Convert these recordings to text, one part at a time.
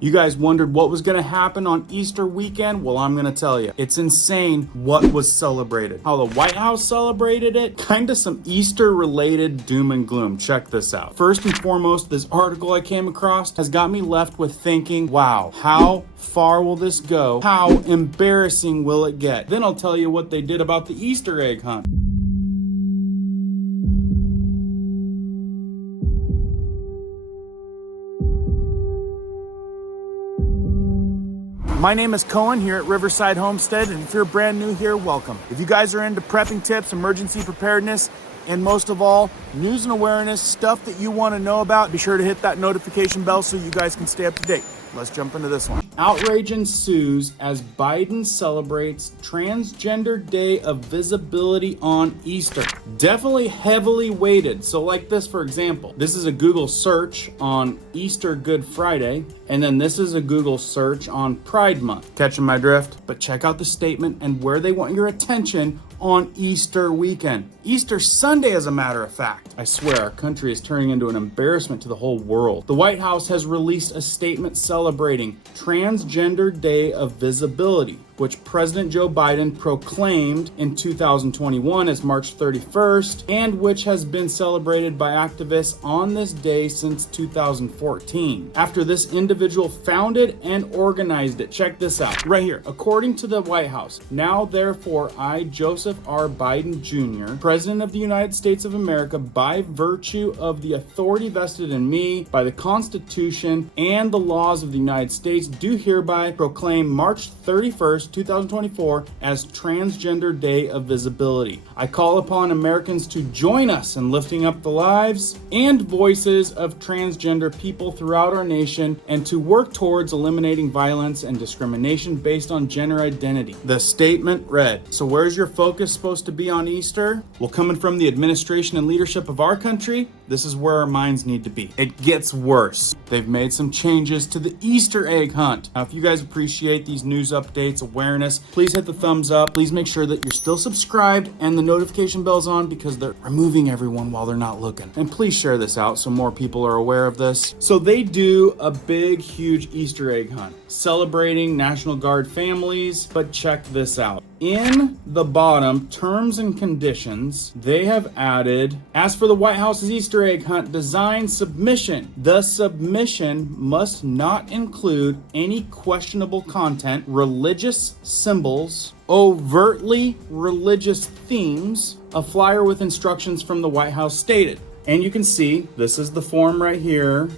You guys wondered what was going to happen on Easter weekend? Well, I'm going to tell you. It's insane what was celebrated. How the White House celebrated it. Kind of some Easter-related doom and gloom. Check this out. First and foremost, this article I came across has got me left with thinking, wow, how far will this go? How embarrassing will it get? Then I'll tell you what they did about the Easter egg hunt. My name is Cohen here at Riverside Homestead, and if you're brand new here, welcome. If you guys are into prepping tips, emergency preparedness, and most of all, news and awareness, stuff that you want to know about, be sure to hit that notification bell so you guys can stay up to date. Let's jump into this one. Outrage ensues as Biden celebrates Transgender Day of Visibility on Easter. Definitely heavily weighted. So like this, for example, this is a Google search on Easter Good Friday, and then this is a Google search on Pride Month. Catching my drift? But check out the statement and where they want your attention on Easter weekend. Easter Sunday, as a matter of fact. I swear, our country is turning into an embarrassment to the whole world. The White House has released a statement celebrating Transgender Day of Visibility, which President Joe Biden proclaimed in 2021 as March 31st, and which has been celebrated by activists on this day since 2014. After this individual founded and organized it. Check this out, right here. According to the White House, now therefore I, Joseph R. Biden Jr., President of the United States of America, by virtue of the authority vested in me by the Constitution and the laws of the United States, do hereby proclaim March 31st, 2024 as Transgender Day of Visibility. I call upon Americans to join us in lifting up the lives and voices of transgender people throughout our nation and to work towards eliminating violence and discrimination based on gender identity. The statement read. So where's your focus supposed to be on Easter? Well, coming from the administration and leadership of our country, this is where our minds need to be. It gets worse. They've made some changes to the Easter egg hunt. Now, if you guys appreciate these news updates, awareness, please hit the thumbs up. Please make sure that you're still subscribed and the notification bell's on because they're removing everyone while they're not looking. And please share this out so more people are aware of this. So they do a big, huge Easter egg hunt celebrating National Guard families, but check this out. In the bottom terms and conditions, they have added, as for the White House's Easter egg hunt design submission, the submission must not include any questionable content, religious symbols, overtly religious themes, a flyer with instructions from the White House stated. And you can see, this is the form right here.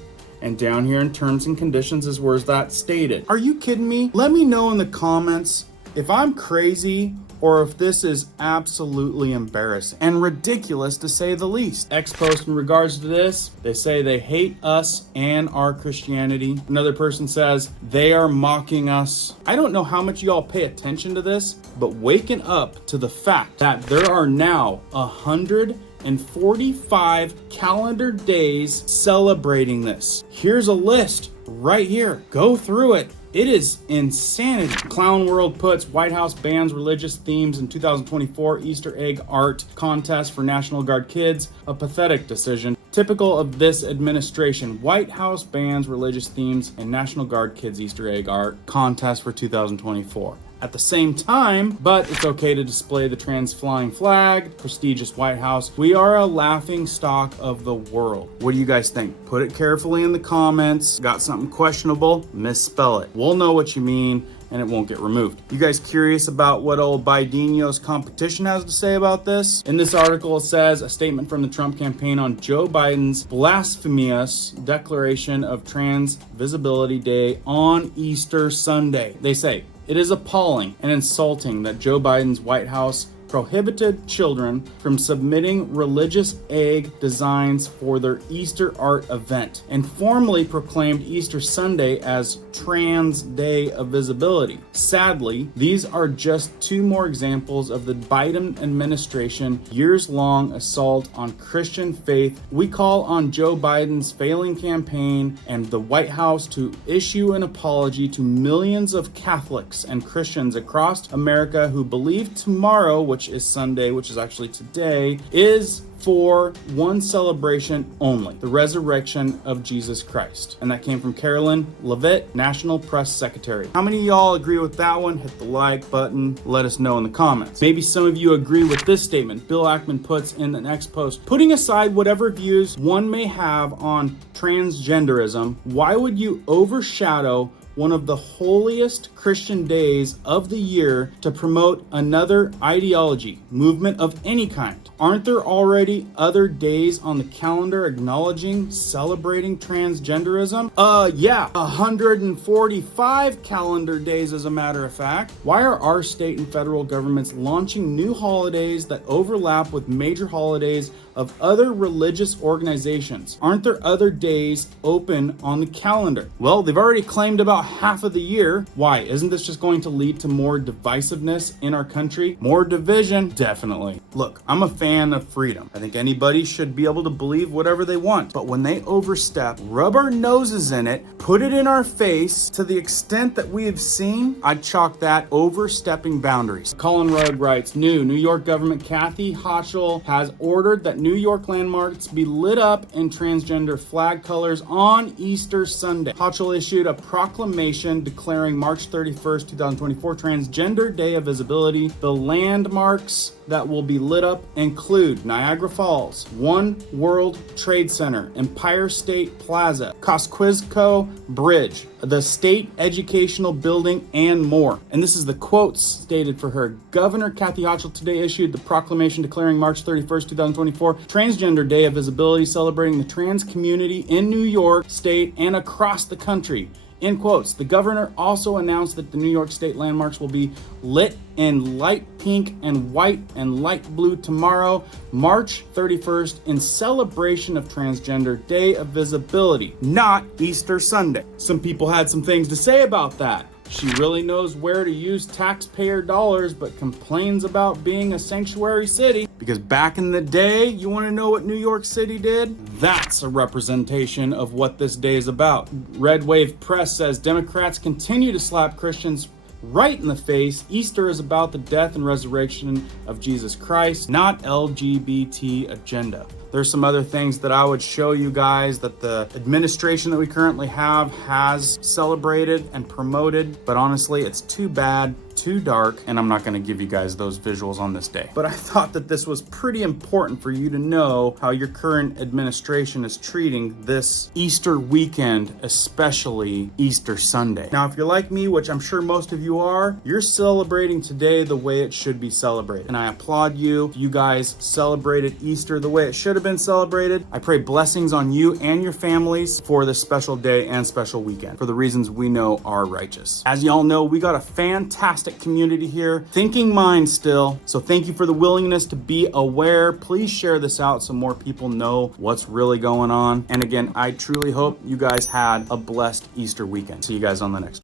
And down here in terms and conditions is where's that stated. Are you kidding me? Let me know in the comments if I'm crazy or if this is absolutely embarrassing and ridiculous to say the least. X post in regards to this, they say they hate us and our Christianity. Another person says they are mocking us. I don't know how much y'all pay attention to this, but waking up to the fact that there are now 145 calendar days celebrating this. Here's a list right here. Go through it. It is insanity. Clown World puts White House bans religious themes in 2024 Easter egg art contest for National Guard kids. A pathetic decision. Typical of this administration, White House bans religious themes in National Guard kids Easter egg art contest for 2024. At the same time, but it's okay to display the trans flying flag, prestigious White House. We are a laughing stock of the world. What do you guys think? Put it carefully in the comments. Got something questionable? Misspell it. We'll know what you mean and it won't get removed. You guys curious about what old Bidenio's competition has to say about this? In this article, it says a statement from the Trump campaign on Joe Biden's blasphemous declaration of Trans Visibility Day on Easter Sunday. They say, it is appalling and insulting that Joe Biden's White House prohibited children from submitting religious egg designs for their Easter art event and formally proclaimed Easter Sunday as Trans Day of Visibility. Sadly, these are just two more examples of the Biden administration years-long assault on Christian faith. We call on Joe Biden's failing campaign and the White House to issue an apology to millions of Catholics and Christians across America who believe tomorrow, which which is Sunday, which is actually today, is for one celebration only, the resurrection of Jesus Christ. And that came from Carolyn Levitt, National Press Secretary. How many of y'all agree with that one? Hit the like button. Let us know in the comments. Maybe some of you agree with this statement Bill Ackman puts in the next post. Putting aside whatever views one may have on transgenderism, why would you overshadow one of the holiest Christian days of the year to promote another ideology, movement of any kind? Aren't there already other days on the calendar acknowledging, celebrating transgenderism? Yeah, 145 calendar days as a matter of fact. Why are our state and federal governments launching new holidays that overlap with major holidays of other religious organizations? Aren't there other days open on the calendar? Well, they've already claimed about half of the year. Why? Isn't this just going to lead to more divisiveness in our country? More division? Definitely. Look, I'm a fan of freedom. I think anybody should be able to believe whatever they want. But when they overstep, rub our noses in it, put it in our face to the extent that we have seen, I'd chalk that overstepping boundaries. Colin Rugg writes, New York government Kathy Hutsell has ordered that New York landmarks be lit up in transgender flag colors on Easter Sunday. Hutsell issued a proclamation declaring March 31st, 2024 Transgender Day of Visibility. The landmarks that will be lit up include Niagara Falls, One World Trade Center, Empire State Plaza, Kosciuszko Bridge, the State Educational Building, and more. And this is the quotes stated for her. Governor Kathy Hutsell today issued the proclamation declaring March 31st, 2024 Transgender Day of Visibility, celebrating the trans community in New York State and across the country. In quotes, the governor also announced that the New York State landmarks will be lit in light pink and white and light blue tomorrow, March 31st, in celebration of Transgender Day of Visibility, not Easter Sunday. Some people had some things to say about that. She really knows where to use taxpayer dollars, but complains about being a sanctuary city. Because back in the day, you want to know what New York City did? That's a representation of what this day is about. Red Wave Press says Democrats continue to slap Christians right in the face. Easter is about the death and resurrection of Jesus Christ, not LGBT agenda. There's some other things that I would show you guys that the administration that we currently have has celebrated and promoted, but honestly, it's too bad, too dark, and I'm not going to give you guys those visuals on this day. But I thought that this was pretty important for you to know how your current administration is treating this Easter weekend, especially Easter Sunday. Now, if you're like me, which I'm sure most of you are, you're celebrating today the way it should be celebrated. And I applaud you. You guys celebrated Easter the way it should have been celebrated. I pray blessings on you and your families for this special day and special weekend for the reasons we know are righteous. As y'all know, we got a fantastic community here, thinking minds still. So thank you for the willingness to be aware. Please share this out so more people know what's really going on. And again, I truly hope you guys had a blessed Easter weekend. See you guys on the next one.